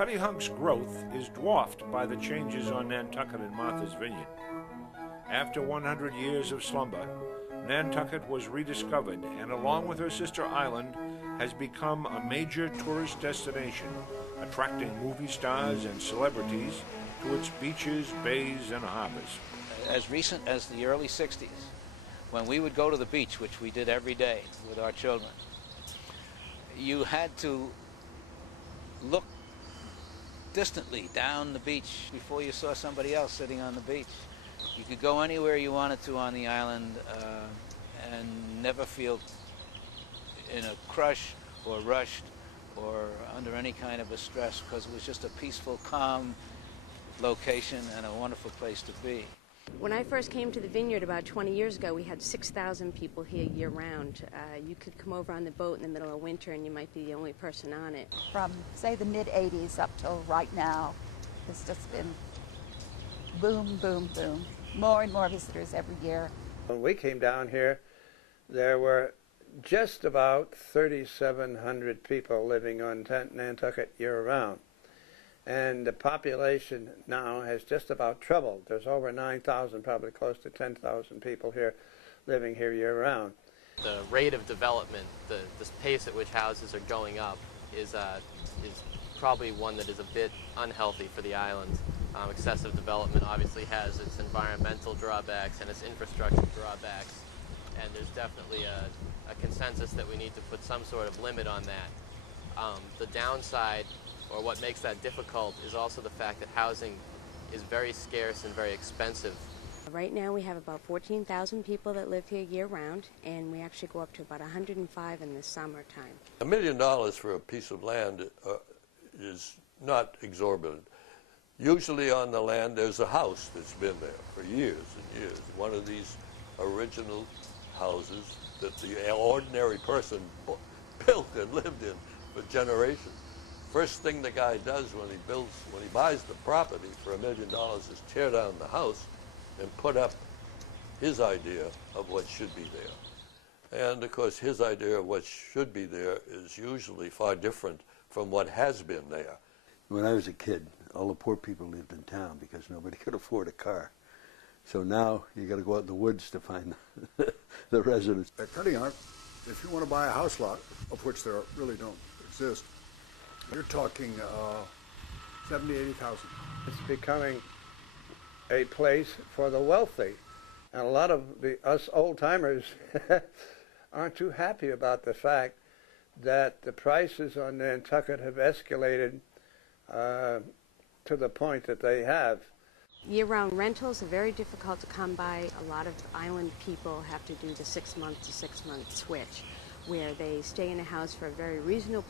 Cuttyhunk's growth is dwarfed by the changes on Nantucket and Martha's Vineyard. After 100 years of slumber, Nantucket was rediscovered and, along with her sister island, has become a major tourist destination, attracting movie stars and celebrities to its beaches, bays, and harbors. As recent as the early 60s, when we would go to the beach, which we did every day with our children, you had to look distantly down the beach before you saw somebody else sitting on the beach. You could go anywhere you wanted to on the island and never feel in a crush or rushed or under any kind of a stress, because it was just a peaceful, calm location and a wonderful place to be. When I first came to the Vineyard about 20 years ago, we had 6,000 people here year-round. You could come over on the boat in the middle of winter and you might be the only person on it. From, say, the mid-'80s up till right now, it's just been boom, boom, boom. More and more visitors every year. When we came down here, there were just about 3,700 people living on Nantucket year-round. And the population now has just about trebled. There's over 9,000, probably close to 10,000 people here living here year-round. The rate of development, the pace at which houses are going up is probably one that is a bit unhealthy for the island. Excessive development obviously has its environmental drawbacks and its infrastructure drawbacks, and there's definitely a consensus that we need to put some sort of limit on that. The downside, or what makes that difficult, is also the fact that housing is very scarce and very expensive. Right now we have about 14,000 people that live here year-round, and we actually go up to about 105 in the summertime. $1 million for a piece of land is not exorbitant. Usually on the land there's a house that's been there for years and years. One of these original houses that the ordinary person built and lived in for generations. First thing the guy does when he buys the property for $1 million is tear down the house and put up his idea of what should be there. And of course his idea of what should be there is usually far different from what has been there. When I was a kid, all the poor people lived in town because nobody could afford a car. So now you got to go out in the woods to find the residents. At Cuttyhunk, if you want to buy a house lot, of which there really don't exist, you're talking 70,000, 80,000. It's becoming a place for the wealthy. And a lot of us old-timers aren't too happy about the fact that the prices on Nantucket have escalated to the point that they have. Year-round rentals are very difficult to come by. A lot of island people have to do the 6-month to 6-month switch, where they stay in a house for a very reasonable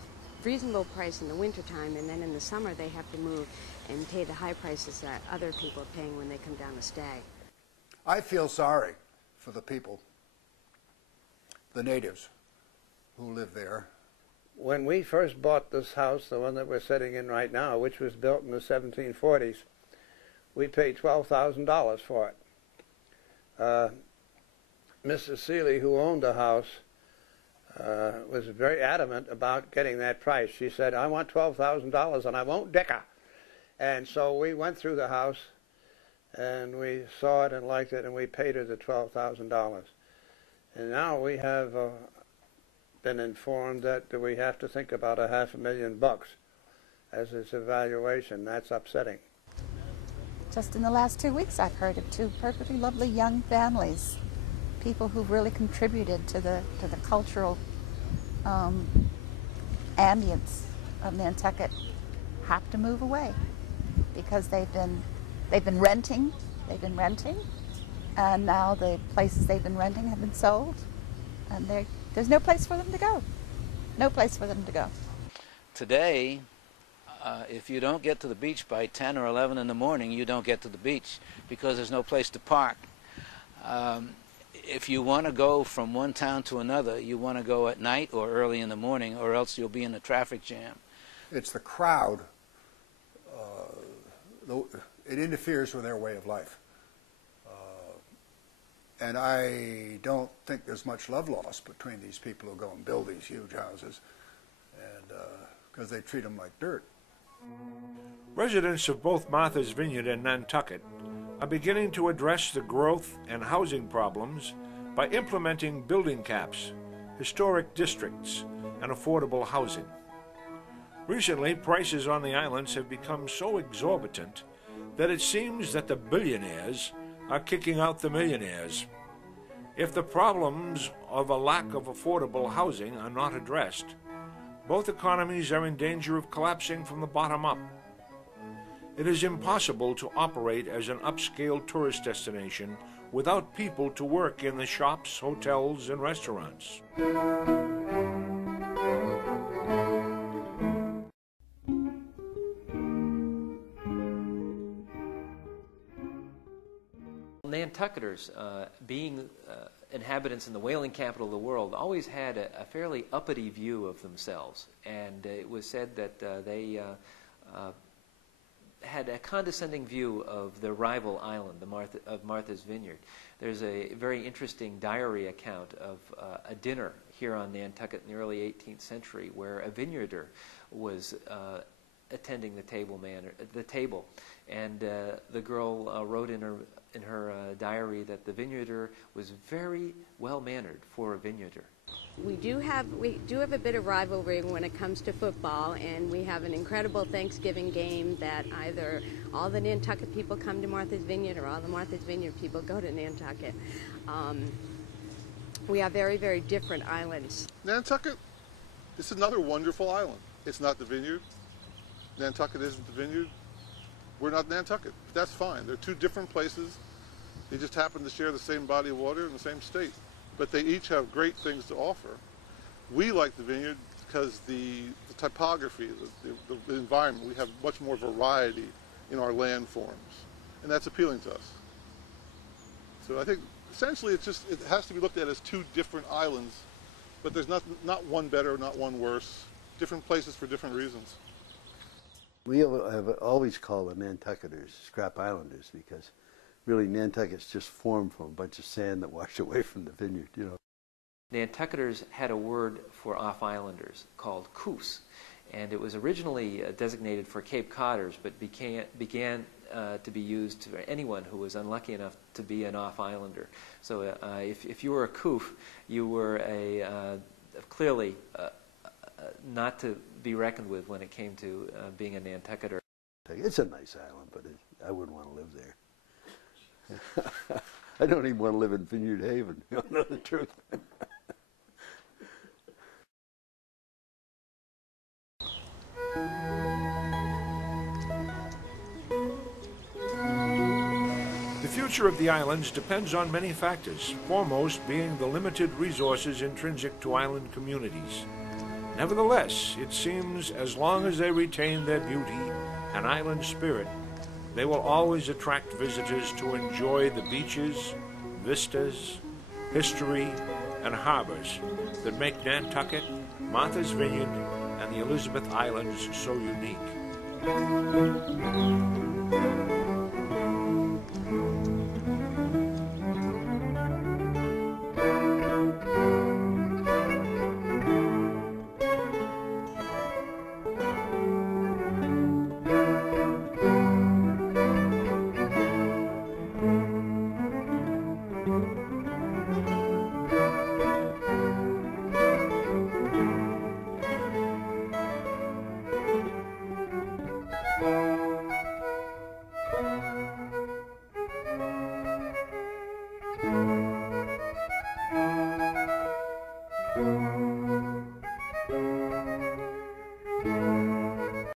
price in the wintertime, and then in the summer they have to move and pay the high prices that other people are paying when they come down to stay. I feel sorry for the people, the natives who live there. When we first bought this house, the one that we're sitting in right now, which was built in the 1740s, we paid $12,000 for it. Mrs. Seeley, who owned the house, was very adamant about getting that price. She said, I want $12,000 and I won't dicker. And so we went through the house and we saw it and liked it, and we paid her the $12,000. And now we have been informed that we have to think about $500,000 as its evaluation. That's upsetting. Just in the last 2 weeks I've heard of 2 perfectly lovely young families, people who've really contributed to the cultural ambience of Nantucket, have to move away because they've been renting, and now the places they've been renting have been sold, and there's no place for them to go. No place for them to go. Today, if you don't get to the beach by 10 or 11 in the morning, you don't get to the beach because there's no place to park. If you want to go from one town to another, you want to go at night or early in the morning, or else you'll be in a traffic jam. It's the crowd. It interferes with their way of life. And I don't think there's much love lost between these people who go and build these huge houses, and because they treat them like dirt. Residents of both Martha's Vineyard and Nantucket are beginning to address the growth and housing problems by implementing building caps, historic districts, and affordable housing. Recently, prices on the islands have become so exorbitant that it seems that the billionaires are kicking out the millionaires. If the problems of a lack of affordable housing are not addressed, both economies are in danger of collapsing from the bottom up. It is impossible to operate as an upscale tourist destination without people to work in the shops, hotels, and restaurants. Nantucketers, being inhabitants in the whaling capital of the world, always had a fairly uppity view of themselves, and it was said that they had a condescending view of their rival island, of Martha's Vineyard. There's a very interesting diary account of a dinner here on Nantucket in the early 18th century where a vineyarder was attending the table, and the girl wrote in her diary that the vineyarder was very well-mannered for a vineyarder. We do have a bit of rivalry when it comes to football, and we have an incredible Thanksgiving game that either all the Nantucket people come to Martha's Vineyard or all the Martha's Vineyard people go to Nantucket. We are very, very different islands. Nantucket is another wonderful island. It's not the Vineyard. Nantucket isn't the Vineyard. We're not Nantucket. That's fine. They're two different places. They just happen to share the same body of water in the same state. But they each have great things to offer. We like the Vineyard because the typography, the environment, we have much more variety in our landforms, and that's appealing to us. So I think essentially it has to be looked at as two different islands, but there's not one better, not one worse. Different places for different reasons. We have always called the Nantucketers Scrap Islanders because really Nantucket's just formed from a bunch of sand that washed away from the vineyard, you know. Nantucketers had a word for off-islanders called coos, and it was originally designated for Cape Codders, but began to be used for anyone who was unlucky enough to be an off-islander. So if you were a coof, you were clearly not to be reckoned with when it came to being a Nantucketer. It's a nice island, but I wouldn't want to live there. I don't even want to live in Vineyard Haven, you know the truth. The future of the islands depends on many factors, foremost being the limited resources intrinsic to island communities. Nevertheless, it seems as long as they retain their beauty and island spirit, they will always attract visitors to enjoy the beaches, vistas, history, and harbors that make Nantucket, Martha's Vineyard, and the Elizabeth Islands so unique.